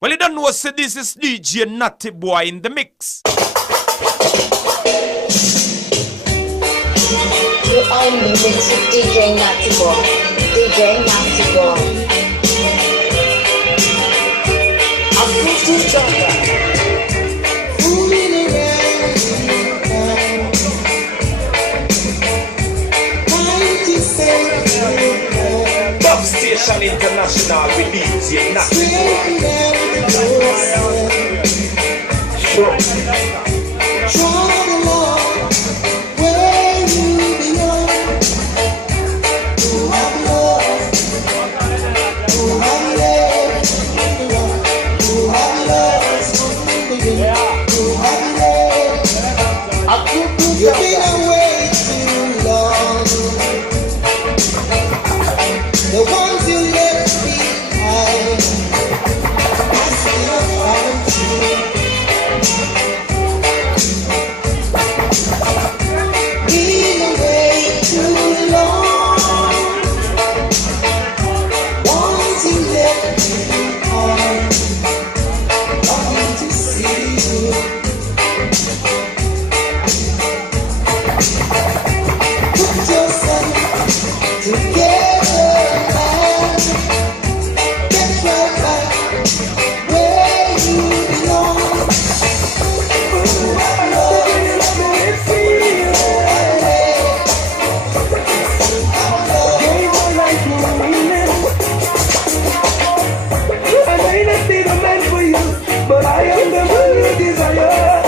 Well, you don't know, say this is DJ Natty Bwoy in the mix. You are in the mix with DJ Natty Bwoy. DJ Natty Bwoy. I'm going to talk about Dub Station International with DJ Natty Bwoy. Sure. You've been away too long. The ones you left behind, I still find you. Been away too long. Ones you left behind, I want to see you. Put yourself together and get right back where you belong. I may not be the man for you, but I am the man you desire.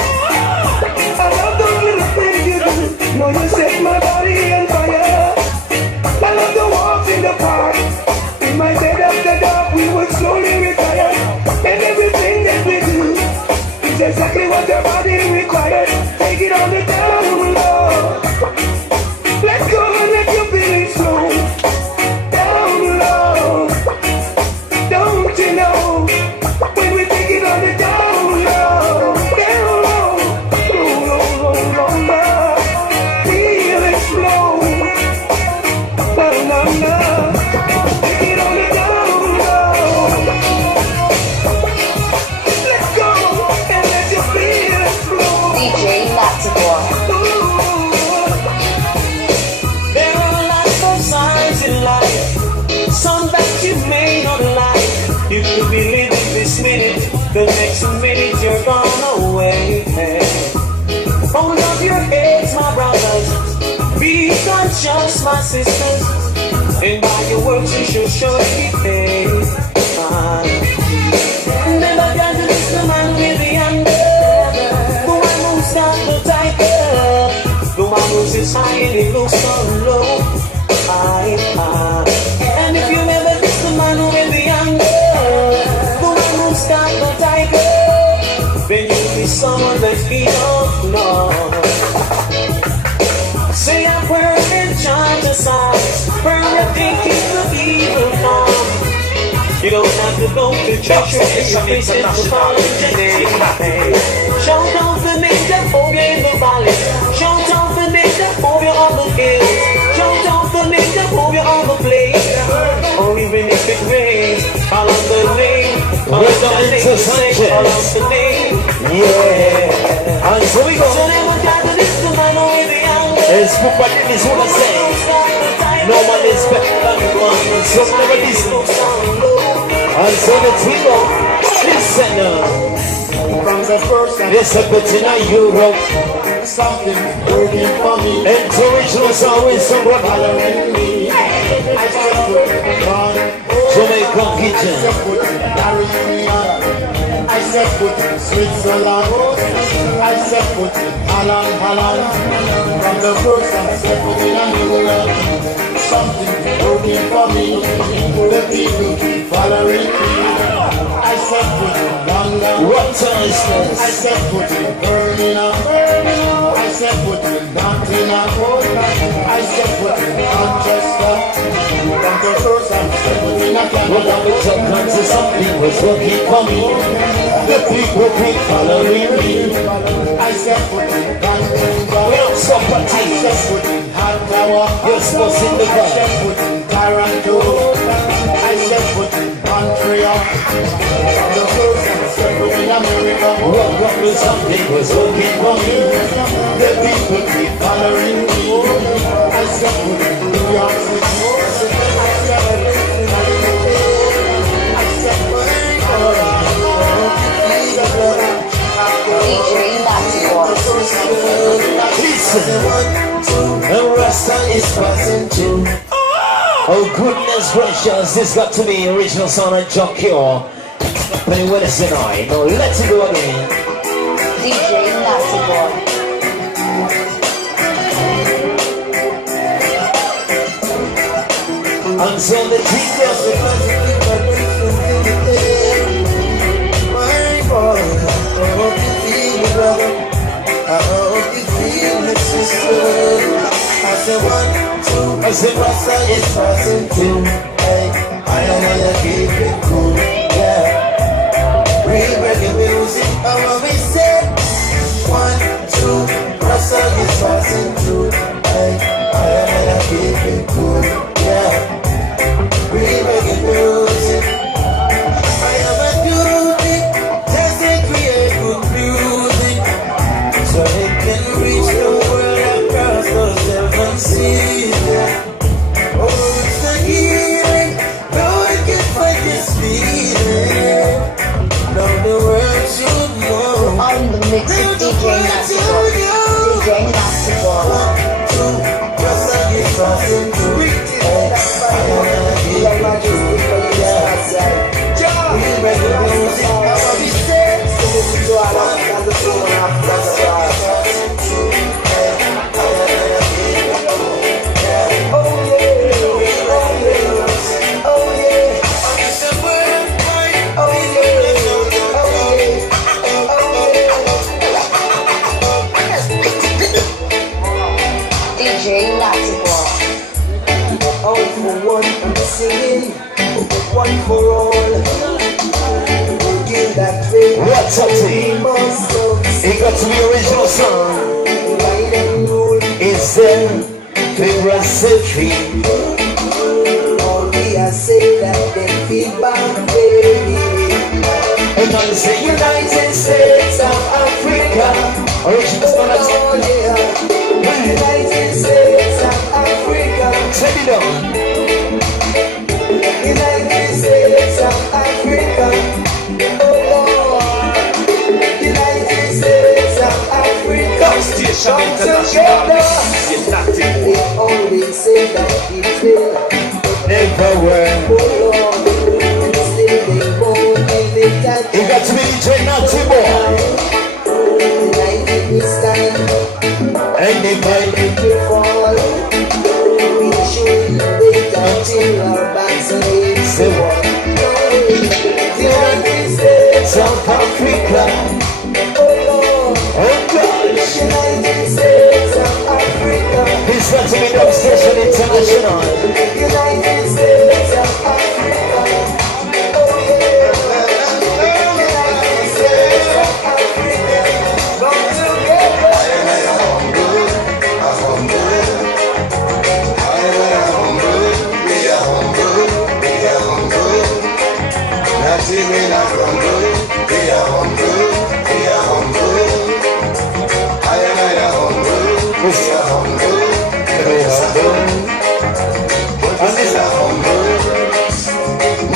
I love those little things you do. No, you set my body on fire. I love the walks in the park. In my bed after dark, we would slowly retire. And everything that we do is exactly what your body requires. Take it on the down low. Let go and let your feelings flow. Down low. Don't you know? When we take it on the down low. Down low. Low, low, low. Feel it flow. No, no, no. Take it on the down low. Let go and let your feelings flow. DJ Natty Bwoy. There are lots of signs in life, some that you may not like. You could be living this minute, the next minute you're gone away. Hold up your heads, my brothers, be conscious, my sisters, and by your works you should surely pay. Never got to miss the man with the under, the one who's got the tiger, the one who's is high and it looks so low. And if you never miss the man with the under, the one who's got the tiger, then you'll be someone that he don't know. Say a prayer and chant a psalm, prayer and keep the evil calm. You don't have to go to church or your face is to follow the name. Shout out the name that phobia in the valley. Shout out the name that phobia on the hills. Shout out the name that phobia on the place. Or even if it rains, call on the name. Call on the name, call on the name. Yeah. And so we go. So never got to this to man with the anger. It's what it is what I say. No one is better than one. So never this. And so let's go. Listen From the first time, This a bit in a Europe. something working for me. And originals always someone Following me. I said put it on. Jamaican kitchen. I said put it Caribbean. I said put it Switzerland. I said put it Holland. From the first time, I said put it in Europe. Something working for me. The people keep following me. I said put it London. What time is I this? said put it Birmingham. I said put it Nottingham. I said put it Manchester. From the first time, I said put it in Well, Canada. I'm talking to something was working for me. The people keep following me. I said put it Vancouver. We don't stop I said parties. put it Ottawa. You're supposed in the I vibe. said put it Toronto. I said put it Montreal. From the first promise something was working for me. The people keep following me. I step foot in New York City. DJ Natty Bwoy. Listen, the Rasta is passing through. Oh goodness gracious, this got to be original sound of Jock Cure. But it was tonight. Now let's go again. DJ Natty Bwoy. And so the Jesus My boy, I hope you feel it, brother. I hope you feel it, sister. I said 1, 2, I said Rasta is passing through. Hey, I keep it cool, yeah. Real reggae music, I always say 1, 2, Rasta is passing through. Hey, I keep it cool, yeah. Real reggae music. I have a duty, just to create good music, so it can reach the world across the 7 seas. Oh, it's a healing, no one can fight this feeling. Now the world should know. On the mix with DJ Natty Bwoy. DJ Natty Bwoy. 1, 2, just like it's passing through. DJ Natty Bwoy. All for one, I'm singing, one for all. Give that way. What's up, team? It got to be original song. It's there, philosophy. All we are saying that they feel bad, baby. And I say United States of Africa. Original song. Oh yeah, United States of Africa. Turn it on. United States of Africa. Oh Lord, United States of Africa. Station International, DJ Natty Bwoy. They always say that it will. Never were. Oh Lord, still they won't give it that It got to be DJ Natty Bwoy. United this time. And they might If you fall, we should wait until our backs are against the wall. United States South Africa. oh Lord, Oh gosh. United States of Africa, This got to be Dub Station International. United States of Africa, oh yeah, United States of Africa, come together.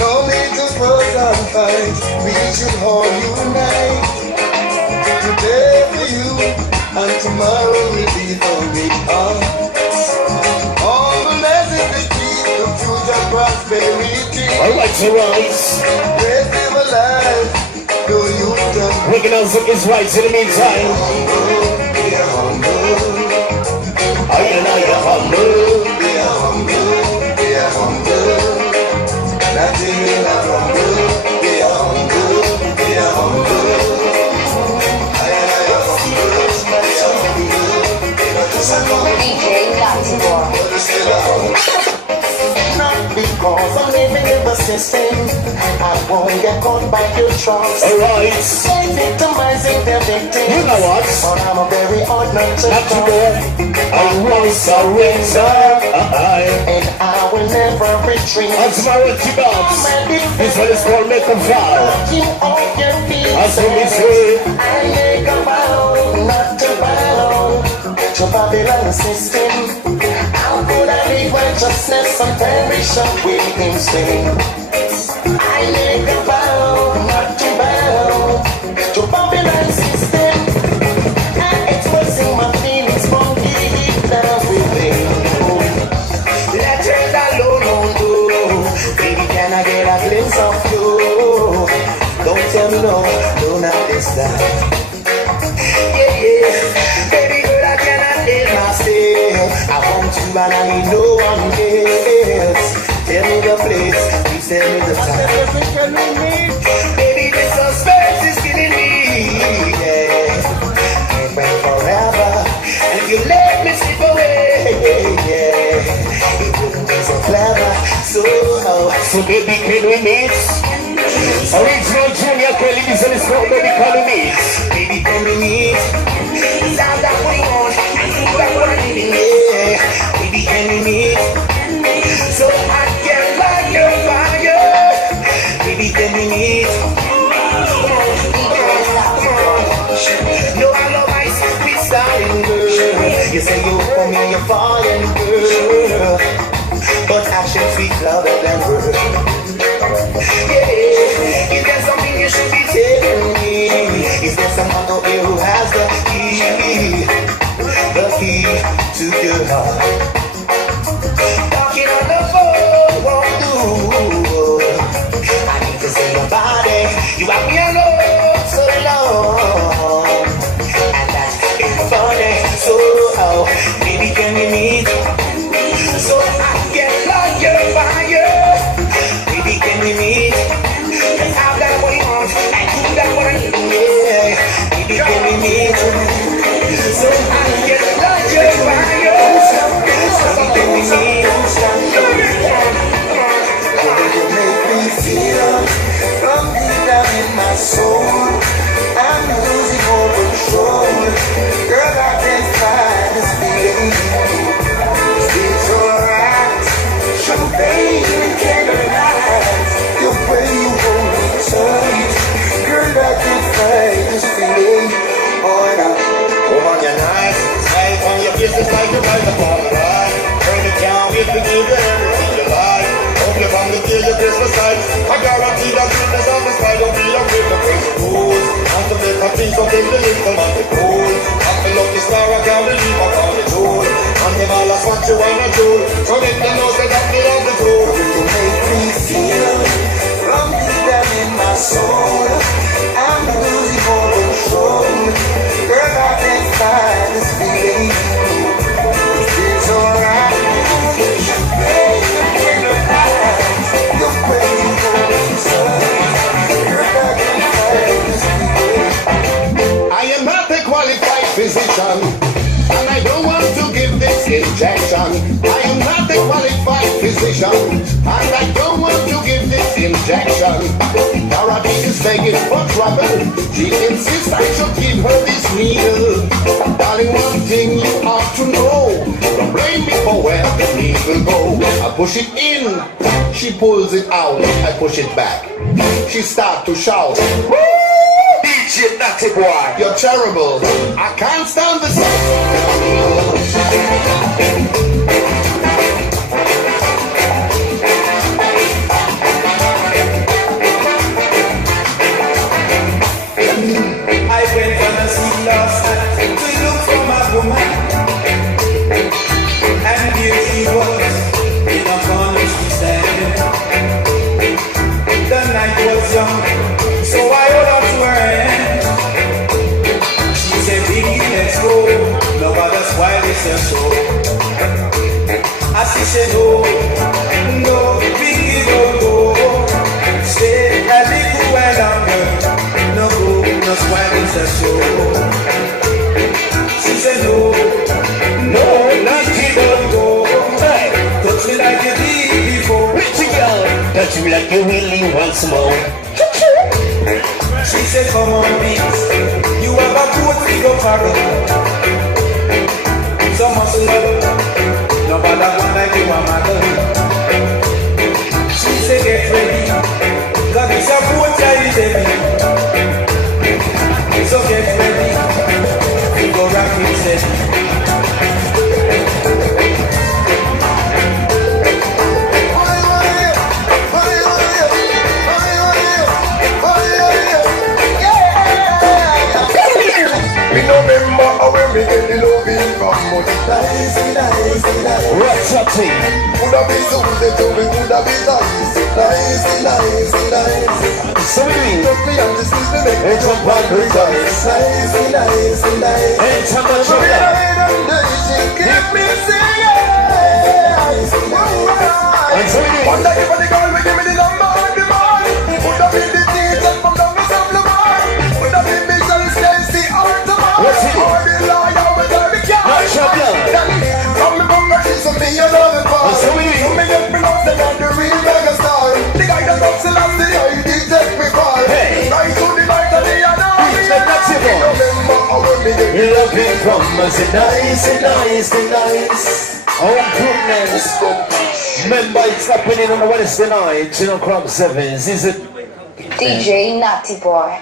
No need to fuss and fight, we should all unite. Today for you, and tomorrow will be for me. All the blessings that keep the future prosperity. Alright, so rise. Praise Him alive, do you done? Waking up is right in the meantime. I am humble. DJ Natty Bwoy. Not because I'm living in the system, I won't get caught by your trust. Alright. They victimizing their victims. You know what? But I'm a very ordinary Not to go. I won't surrender. and I will never retreat. And tomorrow, T-Box. This one is called Make a Vow. Looking on your feet. I That's what we say. I make a vow not to bow to Babylon system. How could I live righteousness and perish away in sin? I make a vow not to bow to Babylon system. I'm expressing my feelings from deep down within. Let it alone, oh, baby, can I get a glimpse of you? Don't tell me no, no, not this time. Yeah, yeah, baby girl, I cannot help myself. I want you and I need no one else. Tell me the place, please tell me the time. Baby, this suspense is killing me. Yeah, can't wait forever. And if you let me slip away, yeah, it wouldn't be so clever. So baby, can we meet? Original Junior Kelly, this is what baby can we meet? Baby, can we meet? Is that what you want? I think that's what I need. Yeah, baby, can we meet? So I can light your fire. Baby, can we meet? No, I love my sweet styling girl. You say you for me, you're falling girl, but action speaks louder than words. Yeah, is there something you should be telling me? Is there someone out there who has the key to your heart? Talking on the phone won't do. I need to see your body. You have me alone so long, and that is funny. So, baby, can we meet? So I can light your fire. Baby, can we meet? Cause I've got what you want, and you got what I need. Yeah, baby, can we meet? So I can light your fire. So can we meet? You make me feel from deep down in my soul, I'm losing all control. Girl, I can't find this feeling. It's alright. Champagne and candlelight, the way you hold me tight. Girl, I can find this feeling. On your night, smile on your face, it's like you're right upon the ride. Girl, you can't wait to give you everything you like. Hope you come to kill your Christmas night. I guarantee that goodness on the sky don't be afraid to break the rules. And to make a piece of things the little man be cool. I'm the lucky star, I can't believe I found it all. And them all that's what you wanna do. So make them know say that they love the truth. You make me feel from deep down in my soul, I'm losing all control. Girl, I can't find this feeling. It's alright. Champagne in the eyes, the way you hold me tight. Girl, I can't find this feeling. I am not a qualified physician, and I don't want to give this injection. I am not a qualified physician, and I don't want to give this injection. Dorothy is begging for trouble. She insists I should give her this needle. Darling, one thing you ought to know, don't blame me for where the needle go. I push it in, she pulls it out. I push it back, she start to shout. Woo! DJ Natty Bwoy, you're terrible. I can't stand the sound. I went on a sea last night to look for my woman, and here she was in a corner she standing. The night was young, so I hold on to her hand. She said, "Baby, let's go. No matter why they say so." I said, "No, no, Biggie, don't go. Stay a little while longer. No go, no spoil it's a show." She said, "No, no, Biggie, don't go. Hey, touch me like you did before. Pretty girl, touch me like you really want some more. She said, "Come on, please. You have a good figure for it. So much love. Nobody one like you, my mother." She said, "Get ready. Cause it's a boat child, baby. Me no remember how when me get the loving from much. Nice. What's up, team? Coulda be Susie to me, coulda be nice. So we mean, Took me and this is the next. it's a bad Nice. anytime I show up. Keep me singing. And so we mean, One day for the girl, we give me the number of the man. Coulda be the teacher from the Miss of the man. Coulda be Michelle Stacy or the man. What's it? Or the lawyer with the car. Not sure, yeah. From me bunga, she's a me and love it for. And so we mean, So me get me lost and I'm the real mega star. The guy that comes to last the eye, he take me far. Hey. Right to the light of the other. DJ Natty Boy. Remember how when me get you're looking from us, nice. Oh, goodness. Remember, it's happening on Wednesday night, you know, Club 7s. Is it? DJ Natty Boy.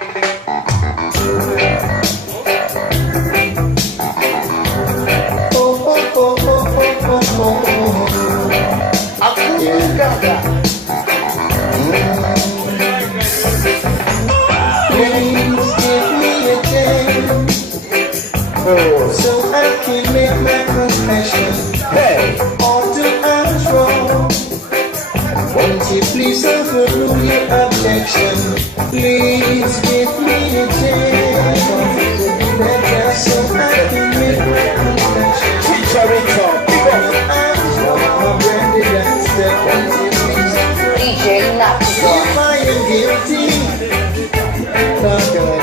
Please give me a chance so I can make my confession. Hey, All to us wrong. Won't you please overrule your objection? Please give me a chance so I can make my confession. teacher Richard, big up. I'm ready to step into things. DJ Natty Boy. If I am guilty, oh God,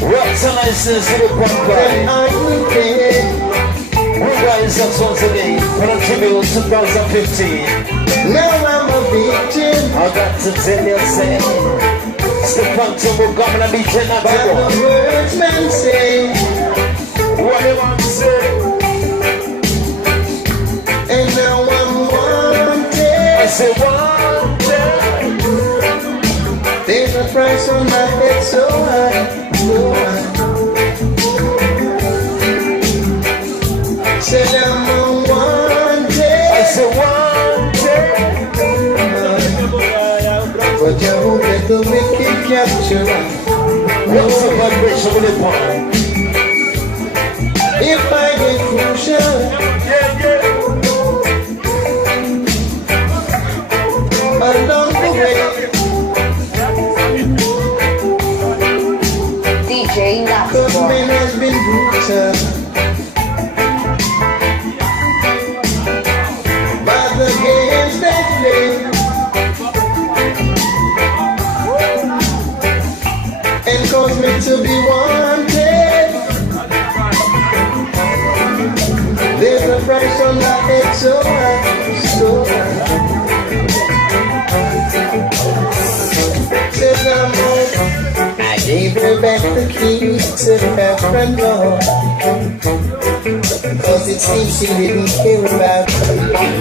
What's a license to the pump then guy? I will pay. We rise up once again for the tribute 2015. Now I'm a victim I got to tell you, say, step on to the government and be by Natty the Boy. words men say. What do you want to say? And now I'm I wanted. say one day. There's a price on my head so high, so high. Said I'm unwanted. I say one day. But you won't let the wicked capture me. What's the vibration with the pump? If I get crucial along the way, DJ Natty cause Boy. man has been brutal by the games they play, and cause me to be wanted. There's a price on my head so high, so high. Says I'm home. I gave her back the keys to her front door, cause it seems she didn't care about me.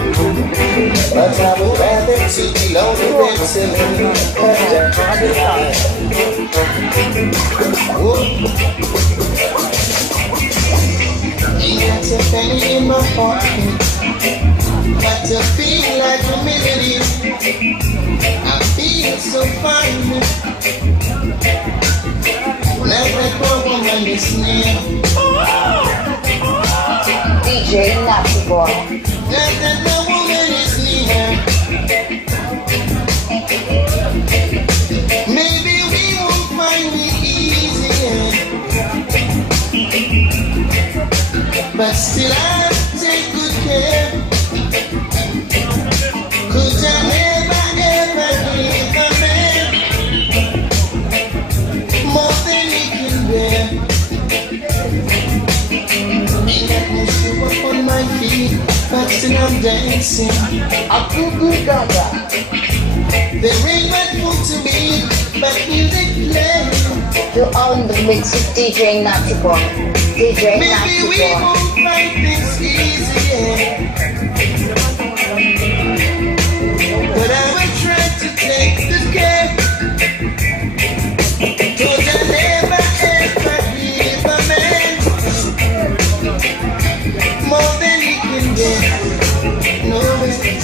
But I would rather she belong to them silly. Ain't got a penny in my pocket, got to feel like a millionaire. I feel so fine. Now that poor woman is near. DJ Natty Boy. Now that the woman is near. Maybe we won't find it easier, but still I take good care. Could I never ever give a man more than he can bear? Ain't got no shoe up on my feet, but still I'm dancing. I feel good, Gaga. There ain't much food to eat, but music play. You're on the mix with DJ Natty Boy. DJ Maybe Natty we Boy. won't find things easier, but I will try to take good care. Cause I never ever give a man more than he can get. No way.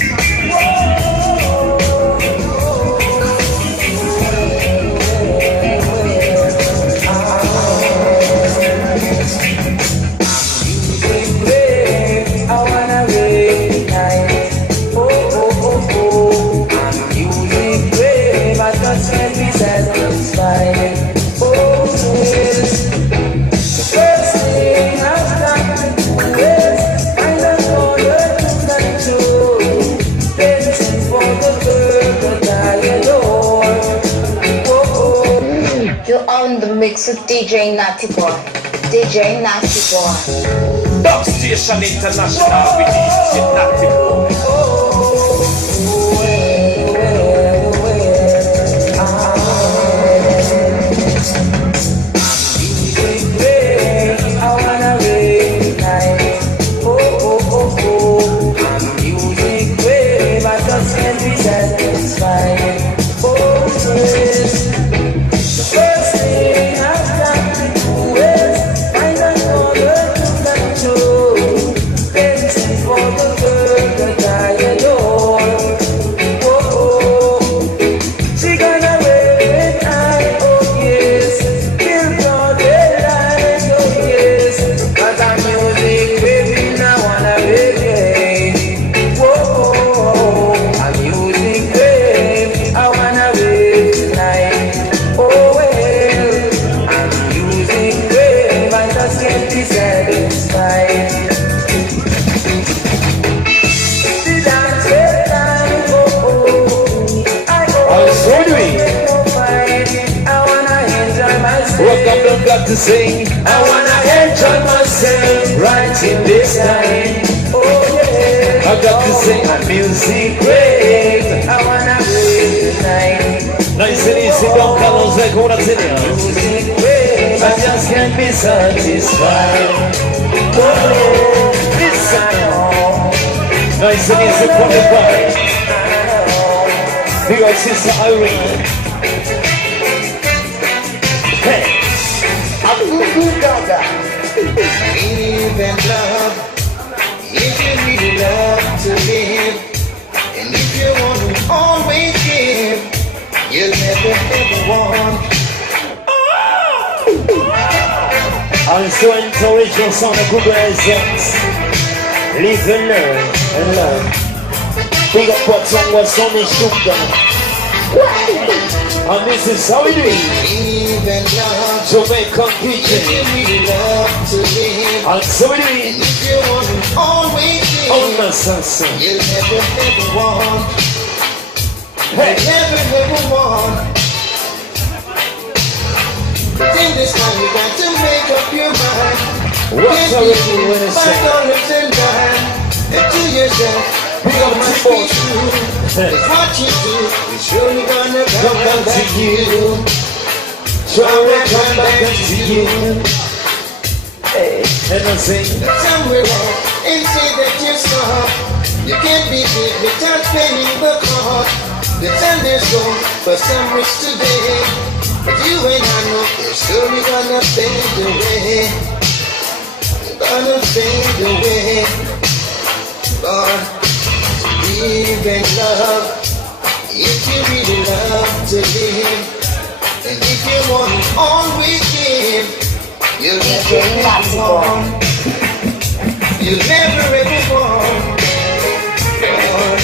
You're on the mix with DJ Natty Boy. DJ Natty Boy. Dog Station International with DJ Natty Boy. To sing, I wanna enjoy myself right in this time. Oh yeah, I got to sing my music great. I wanna break tonight. Nice and easy, don't call us like what I tell you. Music great, I just can't be satisfied. Oh, listen. Nice and easy, qualified. Big up Sister Irene. Hey. Live and love, if you really love to live, and if you want to always give, you'll never ever want. I'm so into original sound of good results. Live and learn and love. Big up what song was on the sugar. And this is how we do it. Live and love, Jamaican kitchen. if you really love to live, And so we do it. and if you want to always give, Oh my son. you'll never ever want. Hey. Never ever want. But in this time you got to make up your mind. What's Can't up be with you when it's $5 and dime. And to yourself, Big up you must Puon. be true. Cause what you do is surely gonna come back to you. Surely come back to you. Hey, and I sing. Somewhere off and say that you're soft. You can't be big without paying the cost. The time there's gold for some rich today, but you and I know they're surely gonna fade away. They're gonna fade away. Lord, live and love. If you really love to live, and if you want to always give, you'll DJ never Natty ever Boy. want. You'll never ever want. Lord.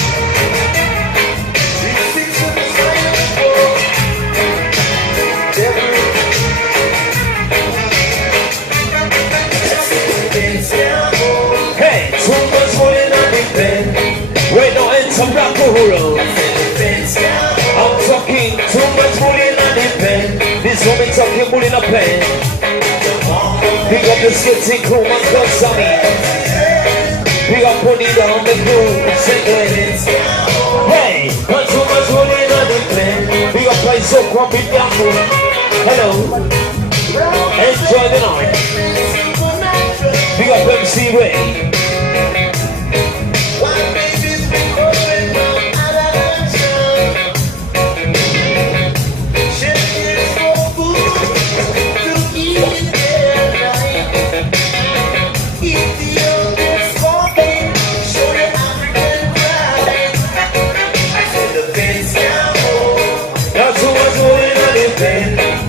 Hey, too much money on the pen. Wait, no, it's a black hole. I'm talking too much money on the pen. This woman talking money in a pen. Big up the skitty crew, man, cause I mean. Big up money down the crew, second. Hey, got too much money on the pen. Big up like so crumpy down. Hello. Enjoy the night. Big up MC Ray. Not too much money on the pen.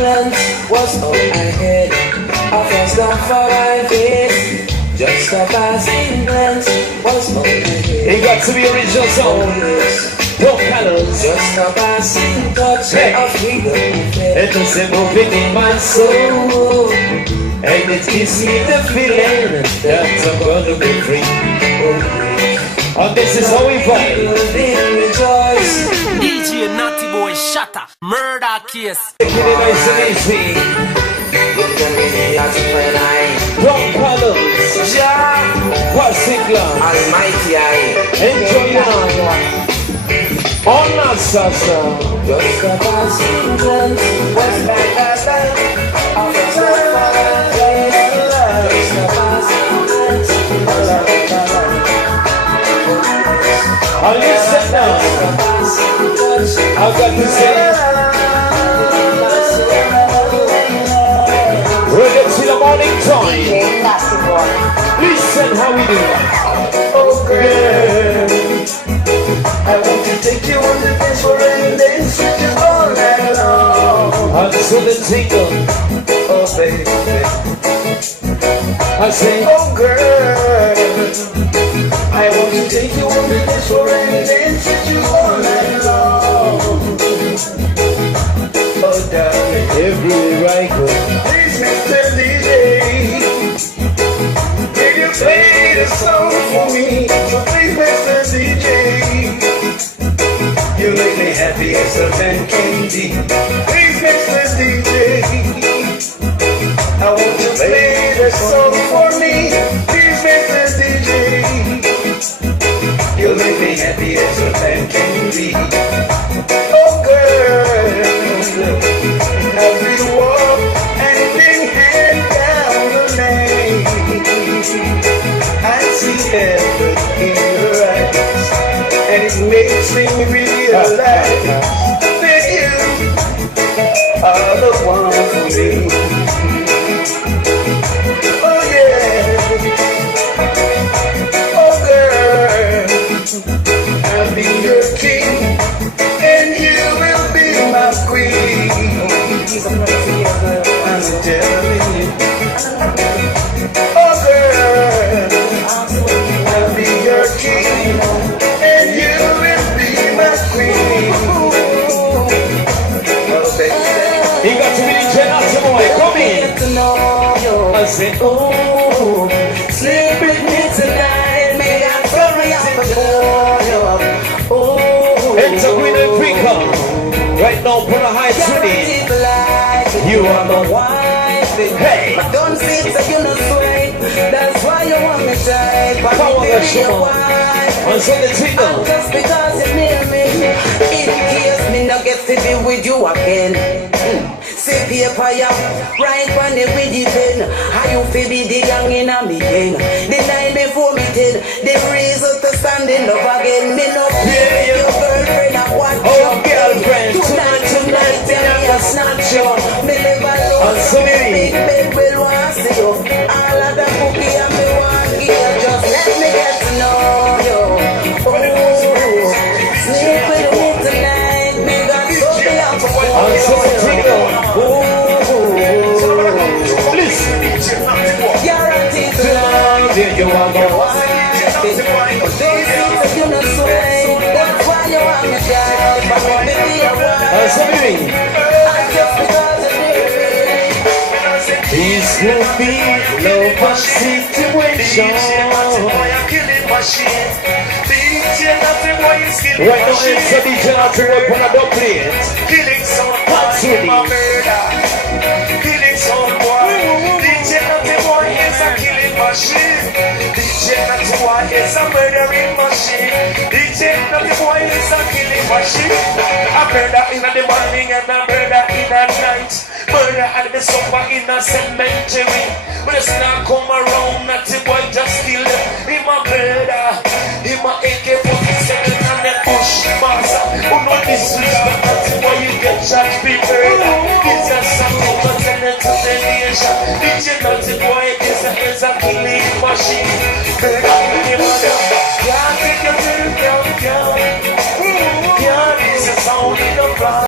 glance was all I had. I felt stuff for my face. Just a passing glance was all I had. It got to be original song. No colors. Just a passing touch of freedom. It doesn't move in my soul. And it gives me the feeling that I'm gonna be free. And this is how we vibe. DJ Natty Boy shatter, murder case. Taking it nice and easy. Brown colors. Passing glance. Almighty I. Enjoy your night. On that salsa. Just a passing glance was like a time. I felt stuff for my face. Just a passing glance was like a time. I'll listen now. I've got to say, Reggae till the morning time. DJ Natty Boy. Listen how we do. Oh girl, I want to take you on the dance floor and dance with you all night long. Until the tingle. Oh baby, I say, oh girl, I want to take you on the dance floor and dance with you all night long. Oh darling, everywhere I go. please Mr. DJ, can you play the song for me? So please Mr. DJ, you make me happy as a man can be. Please Mr. DJ, I want to play the song for me. Please Mr. DJ, you make me happy as a man can be. Oh girl, as we walk and bring hand down the lane, I see heaven in your eyes, and it makes me realize that you are the one for me. Oh yeah, oh girl, I'll be your king, and you will be my queen. I'm telling you, oh girl, I'll be your king, and you will be my queen. Oh baby, You got to be the Natty Boy. Come in. to know you. I say, Oh, sleep with me tonight, may I hurry up before you. Oh, it's a Queen and Freaker. Right now, put a high city. You are the wife. Hey. But don't see it so you no sweet. That's why you want me tight. But Come on, me let's be your show. wife. On Sunday Tingle. Just because you near me, in case me not get to be with you again. See paper ya, right on the with the pen. How you feel be the young in a me gang. The night before me dead, the reason to stand in love again. Me no fear your girlfriend I want Oh, girlfriend, tonight, tell me I snatch you. Me live alone, I'm so me sorry. big bed will want to see you. All of the cookie and me want give you. Just let me get to know you. Oh, sleep with me tonight. Me got so be up for On Sunday Tingle. Listen. guaranteed to love There you are, the one. you no sway. That's why you want me child. But want me be your wife. Something. Just because you need me. This will be no much situation. Right now, it's a DJ Natty Boy on a dub plate. Killing sound What's with boy, it? murder. Killing sound boy. DJ Natty Boy is a killing machine. DJ Natty Boy is a murdering machine. DJ Natty Boy is a killing machine. A murder in the morning and a murder in the night. Murder at the sofa in a cemetery. When it's not come around, Natty Boy just kill them. Him a murder. Him a AK-47 and a push master. Who know this is the Natty Boy you get shot be murder. This is something to tell it to the nation. DJ Natty Boy is a killing machine. Murder in the mother. Can't take your girl down. Can't, this is sound in the blood.